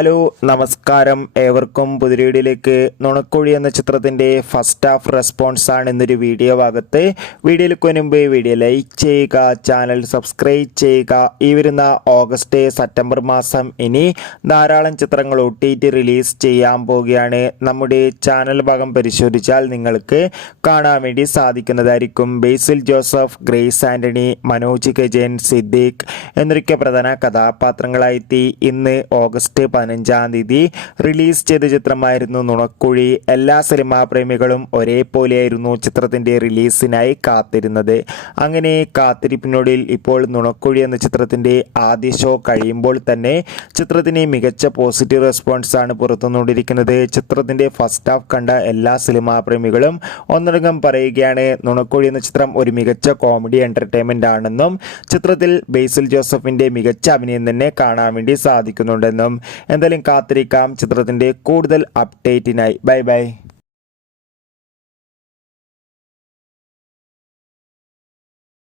Hello നമസ്കാരം, ഏവർക്കും പുതിയ നുണക്കുഴി എന്ന ചിത്രത്തിൻ്റെ ഫസ്റ്റ് ഹാഫ് റെസ്പോൺസ് ആണ് ഇന്നൊരു വീഡിയോ ഭാഗത്ത്. വീഡിയോയിലേക്ക് മുൻപ് വീഡിയോ ലൈക്ക് ചെയ്യുക, ചാനൽ സബ്സ്ക്രൈബ് ചെയ്യുക. ഈ വരുന്ന ഓഗസ്റ്റ് സെപ്റ്റംബർ മാസം ഇനി ധാരാളം ചിത്രങ്ങൾ OTT റിലീസ് ചെയ്യാൻ പോവുകയാണ്. നമ്മുടെ ചാനൽ ഭാഗം പരിശോധിച്ചാൽ നിങ്ങൾക്ക് കാണാൻ വേണ്ടി സാധിക്കുന്നതായിരിക്കും. ബേസിൽ ജോസഫ്, ഗ്രേസ് ആൻ്റണി, മനോജ് കെ ജയൻ, സിദ്ദീഖ് എന്നൊക്കെ പ്രധാന കഥാപാത്രങ്ങളായെത്തി ഇന്ന് ഓഗസ്റ്റ് 15-ാം തീയതി റിലീസ് ചെയ്ത ചിത്രമായിരുന്നു നുണക്കുഴി. എല്ലാ സിനിമാ പ്രേമികളും ഒരേപോലെയായിരുന്നു ചിത്രത്തിൻ്റെ റിലീസിനായി കാത്തിരുന്നത്. അങ്ങനെ കാത്തിരിപ്പിനൊടുവിൽ ഇപ്പോൾ നുണക്കുഴി എന്ന ചിത്രത്തിൻ്റെ ആദ്യ ഷോ കഴിയുമ്പോൾ തന്നെ ചിത്രത്തിന് മികച്ച പോസിറ്റീവ് റെസ്പോൺസ് ആണ് പുറത്തുനിന്നുകൊണ്ടിരിക്കുന്നത്. ചിത്രത്തിൻ്റെ ഫസ്റ്റ് ഹാഫ് കണ്ട എല്ലാ സിനിമാ പ്രേമികളും ഒന്നടങ്കം പറയുകയാണ് നുണക്കുഴി എന്ന ചിത്രം ഒരു മികച്ച കോമഡി എൻ്റർടൈൻമെൻ്റ് ആണെന്നും ചിത്രത്തിൽ ബേസിൽ ജോസഫിൻ്റെ മികച്ച അഭിനയം തന്നെ കാണാൻ വേണ്ടി സാധിക്കുന്നുണ്ടെന്നും. എന്തായാലും കാത്തിരിക്കാം ചിത്രത്തിൻ്റെ കൂടുതൽ അപ്ഡേറ്റിനായി. Bye bye.